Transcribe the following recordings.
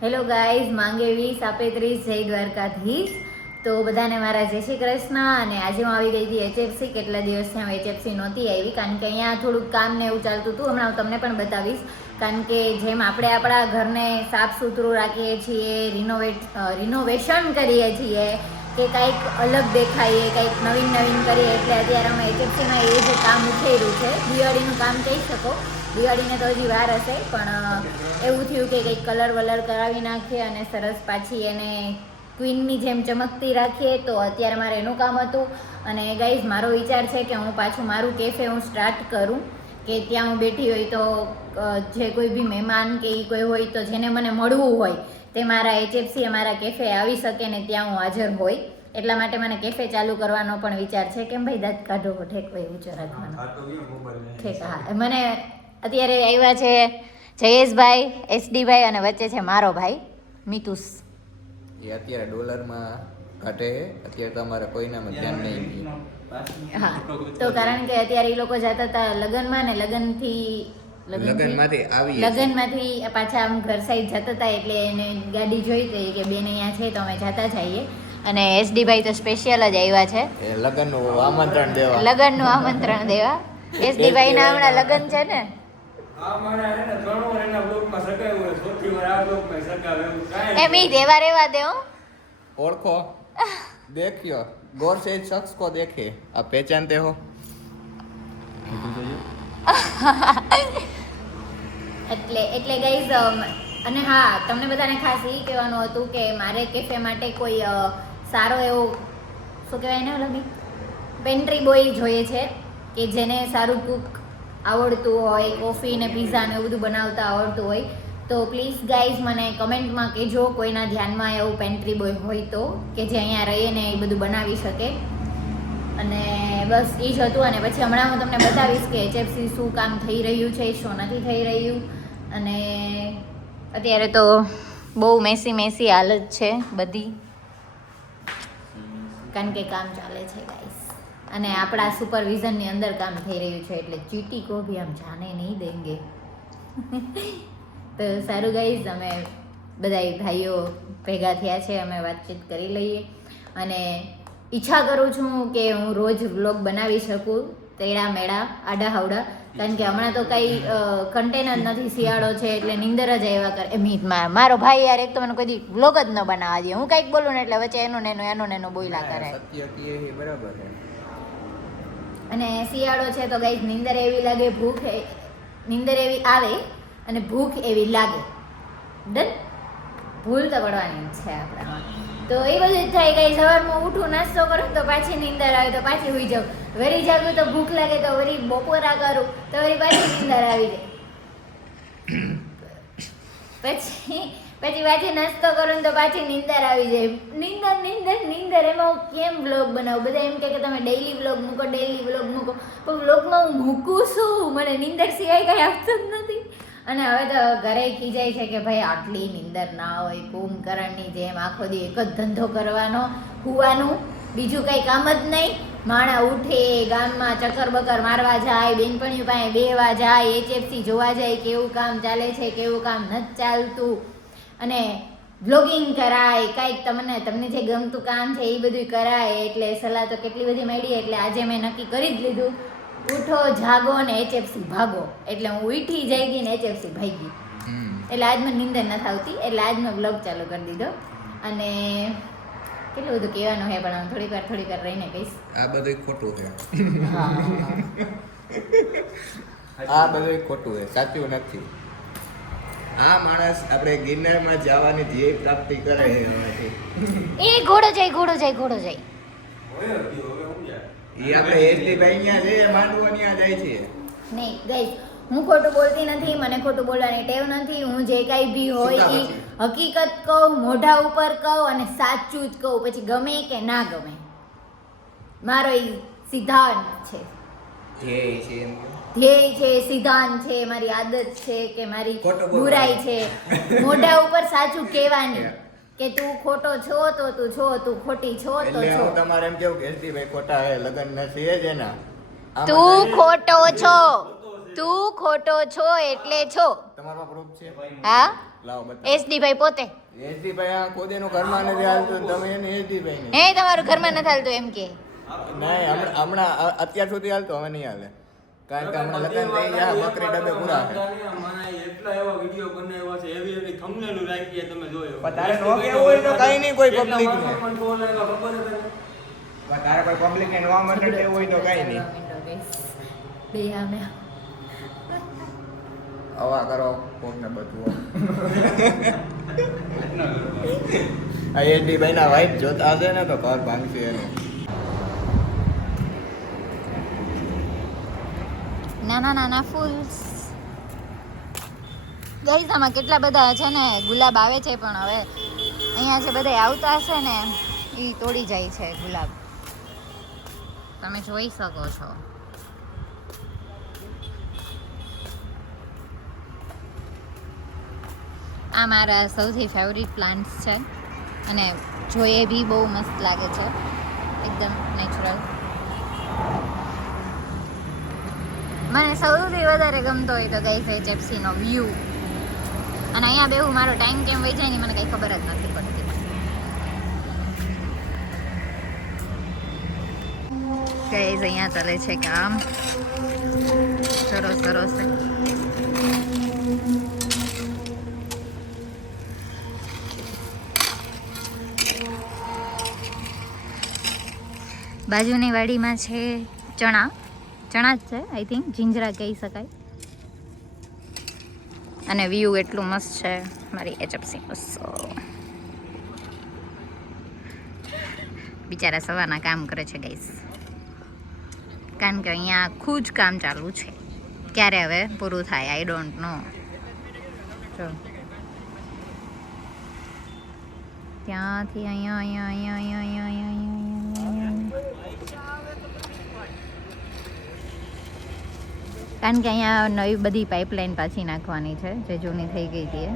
Hello guys માંગે વીસ આપે ત્રીસ જય દ્વારકાધીશ. તો બધાને મારા જય શ્રી કૃષ્ણ, અને આજે હું આવી ગઈ હતી એચએફસી કેટલા દિવસથી હું એચએફસી નહોતી આવી, કારણ કે અહીંયા થોડુંક કામ ને એવું ચાલતું હતું. હમણાં હું તમને પણ બતાવીશ, કારણ કે જેમ આપણે આપણા ઘરને સાફ સુથરું રાખીએ છીએ રિનોવેટ રિનોવેશન કરીએ છીએ કે કંઈક અલગ દેખાઈએ કંઈક નવીન નવીન કરીએ એટલે અત્યારે અમે એચએફસીમાં એ જ કામ ઉઠેલું છે. દિવાળીનું કામ કહી શકો. દિવાળીને તો હજી વાર હશે, પણ એવું થયું કે કંઈક કલર વલર કરાવી નાખીએ અને સરસ પાછી એને ક્વીનની જેમ ચમકતી રાખીએ, તો અત્યારે મારે એનું કામ હતું. અને ગાઈઝ, મારો વિચાર છે કે હું પાછું મારું કેફે હું સ્ટાર્ટ કરું, કે ત્યાં હું બેઠી હોય તો જે કોઈ બી મહેમાન કે એ કોઈ હોય તો જેને મને મળવું હોય તે મારા એચએફસી મારા કેફે આવી શકે ને ત્યાં હું હાજર હોય. એટલા માટે મને કેફે ચાલુ કરવાનો પણ વિચાર છે. કેમ ભાઈ દાંત કાઢો ઠેક ભાઈ ઊંચો રાખવાનો. ઠેક હા. મને અત્યારે આવ્યા છે જયેશભાઈ એસડીભાઈ અને વચ્ચે છે મારો ભાઈ મિતુસ. એ અત્યારે ડોલરમાં ઘટે. અત્યારે તો અમારે કોઈનામાં ધ્યાન નહીં હા તો કારણ કે અત્યારે એ લોકો જતા હતા લગ્નમાં ને લગ્નથી લગ્નમાંથી આવી લગ્નમાંથી પાછા આમ ઘર સાઈડ જતા હતા એટલે એને ગાડી જોઈ ગઈ કે બેન અહીંયા છે તો અમે જતા જઈએ. અને એસડી ભાઈ તો સ્પેશિયલ જ આવ્યા છે. લગ્નનું આમંત્રણ દેવા. લગ્નનું આમંત્રણ દેવા. એસડી ભાઈ ના હમણાં લગ્ન છે ને? એમ ઈ દેવા રેવા દેવ ઓળખો. દેખ્યો. ગોર સે શખ્સ કો દેખે. આ પહેચાનતે હો. એટલે એટલે ગાઈઝ અને હા, તમને બધાને ખાસ એ કહેવાનું હતું કે મારે કેફે માટે કોઈ સારો એવો, શું કહેવાય ને ઓલો પેન્ટ્રી બોય જોઈએ છે, કે જેને સારું કુક આવડતું હોય કોફી ને પીઝા ને એવું બધું બનાવતા આવડતું હોય. તો પ્લીઝ ગાઈઝ મને કમેન્ટમાં કહેજો કોઈના ધ્યાનમાં એવું પેન્ટ્રી બોય હોય તો, કે જે અહીંયા રહીએ ને એ બધું બનાવી શકે. અને બસ એ જ હતું, અને પછી હમણાં હું તમને બતાવીશ કે એચએફસી શું કામ થઈ રહ્યું છે, શું નથી થઈ રહ્યું. અને અત્યારે તો બહુ મેસી મેસી હાલત છે બધી. કારણ કે કામ ચાલે છે ગાઈસ અને આપણા સુપરવિઝનની અંદર કામ થઈ રહ્યું છે, એટલે ચીટી કો ભી આમ જાને નહીં દેંગે. તો સારું ગાઈઝ અમે બધાય ભાઈઓ ભેગા થયા છે, અમે વાતચીત કરી લઈએ. અને ઈચ્છા કરું છું કે હું રોજ વ્લોગ બનાવી શકું તેડા મેળા આડા હાવડા. કારણ કે હમણાં તો કંઈ કન્ટેનર નથી શિયાળો છે એટલે નિંદર જ આવ્યા કરે. એ મારો ભાઈ યાર એક તો મને કોઈ વ્લોગ જ ન બનાવવા દે. હું કંઈક બોલું ને એટલે વચ્ચે એનું ને એનું એનું ને એનું બોયલા કરે. બરાબર અને શિયાળો છે તો ગાઈ નીંદર એવી લાગે ભૂખ નીંદર એવી આવે અને ભૂખ એવી લાગે. ડન? ભૂલ તો પડવાની છે આપણામાં તો એ બધું થઈ ગઈ સવારમાં ઉઠું, નાસ્તો કરું, તો પાછી નીંદર આવે, તો પાછી હોઈ જાઉં. વરી જાગું તો ભૂખ લાગે, તો વરી બપોરા કરું, તો વરી પાછી નીંદર આવી જાય. પછી પછી પાછી નાસ્તો કરું તો પાછી નીંદર આવી જાય. નીંદર નીંદર નીંદર, એમાં હું કેમ બ્લોગ બનાવું? બધા એમ કે તમે ડેઈલી બ્લોગ મૂકો ડેઈલી બ્લોગ મૂકો. પણ બ્લોગમાં હું મૂકું શું? મને નીંદર સિવાય કાંઈ આવતું જ નથી. અને હવે તો ઘરે ખીજાય છે કે ભાઈ આટલી નીંદર ના હોય, કુંભકરણની જેમ આખો દી એક જ ધંધો કરવાનો, હુવાનું. બીજું કંઈ કામ જ નહીં. માણા ઉઠે, ગામમાં ચક્કર બકર મારવા જાય, બેનપણીઓ પાસે બેહવા જાય એચએફસી જોવા જાય, કેવું કામ ચાલે છે, કેવું કામ નથી ચાલતું. અને બ્લોગિંગ કરાય, કાંઈક તમને તમને જે ગમતું કામ છે એ બધું કરાય, એટલે સલાહ તો કેટલી બધી મળી, એટલે આજે મેં નક્કી કરી જ લીધું. ઉઠો જાગો ને એચએફસી ભાગો. એટલે હું ઉઠી જઈ ગઈ ને એચએફસી ભાગી. એટલે આજ મને નીંદર નથી આવતી. એટલે આજ મેં બ્લોગ ચાલુ કરી દીધો. અને કેટલું બધું કહેવાનું છે પણ હું થોડીક વાર થોડીક વાર રહીને કહીશ. આ બધું ખોટું છે. આ બધું ખોટું છે સાચું નથી. આ માણસ આપણે ગિરનારમાં જવાની ધ્યેય પ્રાપ્તિ કરે છે એ ઘોડો જાય ઘોડો જાય ઘોડો જાય? હું એ આપણે એસટી ભાઈ છે માંડવો ત્યાં જાય છે. નહીં ગઈ હું ખોટું બોલતી નથી મને ખોટું બોલવાની ટેવ નથી હું જે કાંઈ બી હોય એ હકીકત કહું મોઢા ઉપર કહું અને સાચું જ કહું પછી ગમે કે ના ગમે. મારો એ સિદ્ધાંત છે. ધ્યેય છે એમ. ધ્યેય છે સિદ્ધાંત છે મારી આદત છે કે મારી બુરાઈ છે. મોઢા ઉપર સાચું કહેવાની. કે તું ખોટો છો તો તું છો તું ખોટી છો તો એટલે છો. એટલે તમારે એમ કેવું કે ભાઈ ખોટા હે લગન નથી જ એના તું ખોટો છો. તું ખોટો છો એટલે છો. તમારા પ્રૂફ છે? હા? લાવો બતાવો. એસડી ભાઈ પોતે. એસડી ભાઈ આ કોદેનું ઘરમાં નથી હાલતું? ને તમે એને એસડી ભાઈ હે તમારું ઘરમાં નથી હાલતું એમ કે. નહીં હમણાં અત્યાર સુધી હાલતો હવે નહીં હાલે. કારણ કે હમણાં લગ્ન થઈ ગયા બકરી ડબે પૂરા. છે એટલા એવા વીડિયો બનાવ્યા છે એવી એવી thumbnail રાખી તમે જોયો પણ તારે નો કેવું હોય તો કઈ નહીં કોઈ પબ્લિક ને. ખબર છે પણ તારે કોઈ પબ્લિક ને એવું લેવું હોય તો કાંઈ નહીં. બે આમે હવા કરો કોકને બધું આ એડી ભાઈ ના વાઈફ જોતા હશે ને તો ઘર ભાંગશે એનું. નાના નાના ફૂલ્સ. ગઈ આમાં કેટલા બધા છે ને? ગુલાબ આવે છે પણ હવે અહીંયા જે બધા આવતા હશે ને, એ તોડી જાય છે ગુલાબ. તમે જોઈ શકો છો. આ મારા સૌથી ફેવરિટ પ્લાન્ટ્સ છે. અને જોઈએ બી બહુ મસ્ત લાગે છે. એકદમ નેચરલ મને સૌથી વધારે ગમતો હોય તો ગઈ છે નો વ્યૂ અને અહીંયા બેવું મારો ટાઈમ કેમ વહી જાય ને મને કંઈ ખબર જ નથી પડતી. ગાઈઝ અહીંયા ચાલે છે કામ. સરસ સરસ. બાજુની વાડીમાં છે ચણા. ચણા જ છે આઈ થિંક જીંજરા કહી શકાય. અને વ્યૂ એટલું મસ્ત છે, મારી એચએફસી સો બિચારા સવારના કામ કરે છે ગાઈસ કારણ કે અહીંયા આખું જ કામ ચાલુ છે. ક્યારે હવે પૂરું થાય? આઈ ડોન્ટ નો જો. ત્યાંથી અહીંયા અહીંયા અહીંયા અહીંયા અહીંયા અહીંયા. કારણ કે અહીંયા નવી બધી પાઇપલાઇન પાછી નાખવાની છે, જે જૂની થઈ ગઈ હતી એ.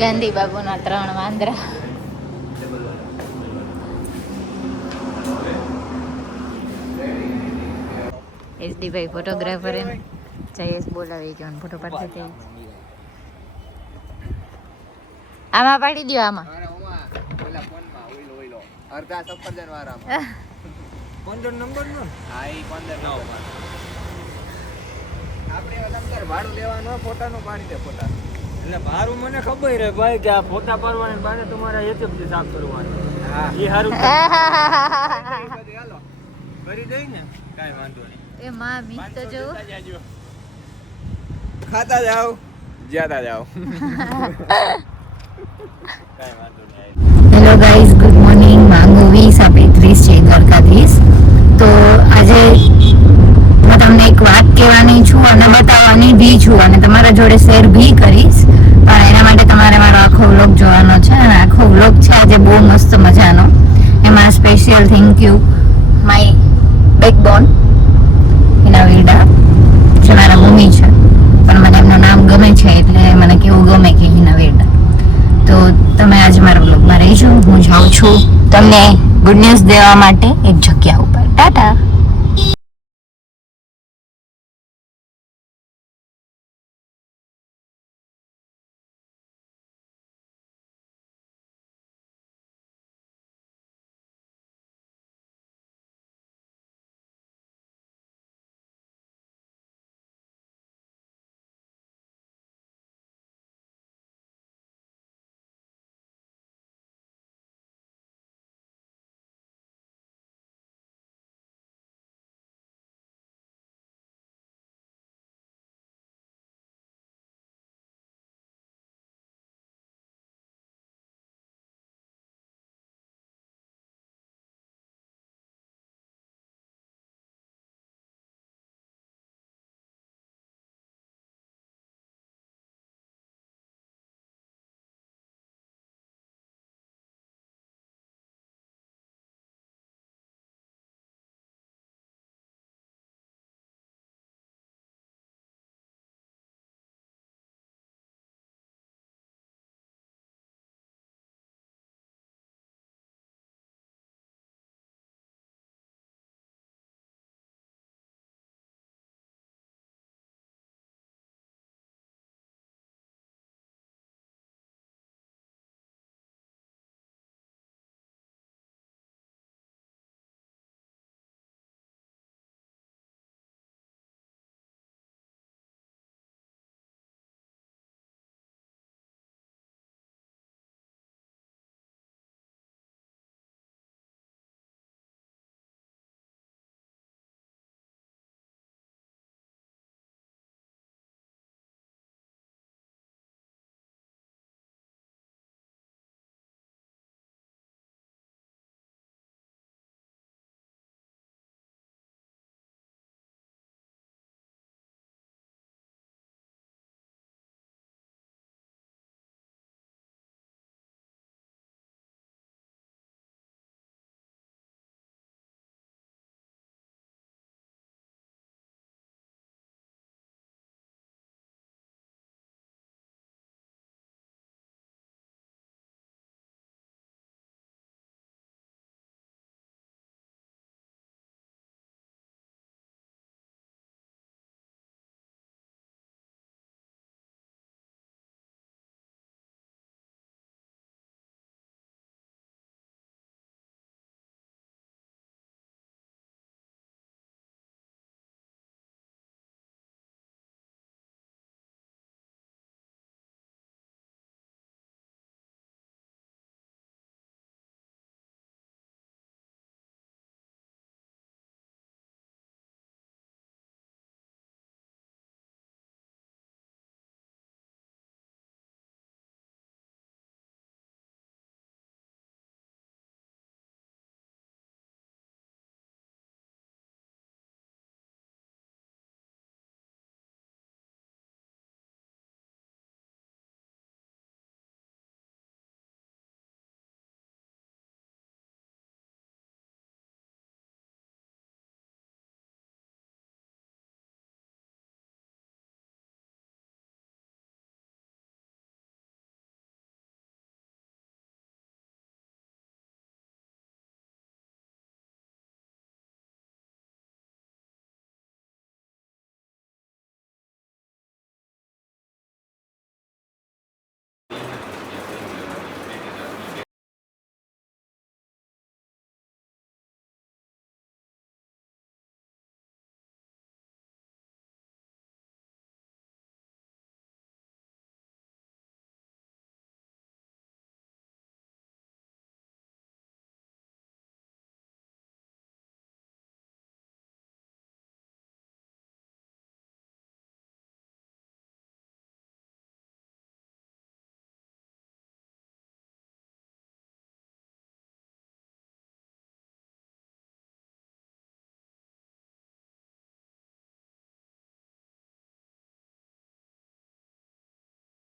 ગાંધી બાબુના ત્રણ વાંદરા. એસડી ભાઈ ફોટોગ્રાફર એમ. જયેશ બોલાવી ગયો ફોટો પાડશે આમાં પાડી દો આમાં. અડધા સફરજન વાળા પંદર નંબર નો? હા ઈ પંદર નંબર. આપણે ભાડું લેવાનું ફોટાનું પાડી દે ફોટા. એટલે મારું મને ખબર છે ભાઈ કે આ ફોટા પાડવાને બાને તમારા એચએફથી સાફ કરવાનું. હા. એ હારું હાલો કરી દઈ ને. કાઈ વાંધો નહીં. એ માં મીત તો જો. ખાતા જાઓ. જ્યાતા જાઓ. કાઈ વાંધો નહીં. હેલો ગાઈઝ ગુડ મોર્નિંગ માંગુ વીસ આપે ત્રીસ છે દ્વારકાધીશ તો આજે હું તમને એક વાત કહેવાની છું અને બતાવવાની બી છું અને તમારા જોડે શેર બી કરીશ. પણ એના માટે તમારે મારો આખો વ્લોગ જોવાનો છે અને આખો વ્લોગ છે આજે બહુ મસ્ત મજાનો. એમાં special thank you my backbone એના વીડા જે મારા મમ્મી છે. પણ મને એમનું નામ ગમે છે એટલે મને કેવું ગમે કે હિના વીડા તો તમે આજે મારા બ્લોગમાં રહીજો, હું જાઉં છું તમને ગુડ ન્યૂઝ દેવા માટે એક જગ્યા ઉપર. ટાટા!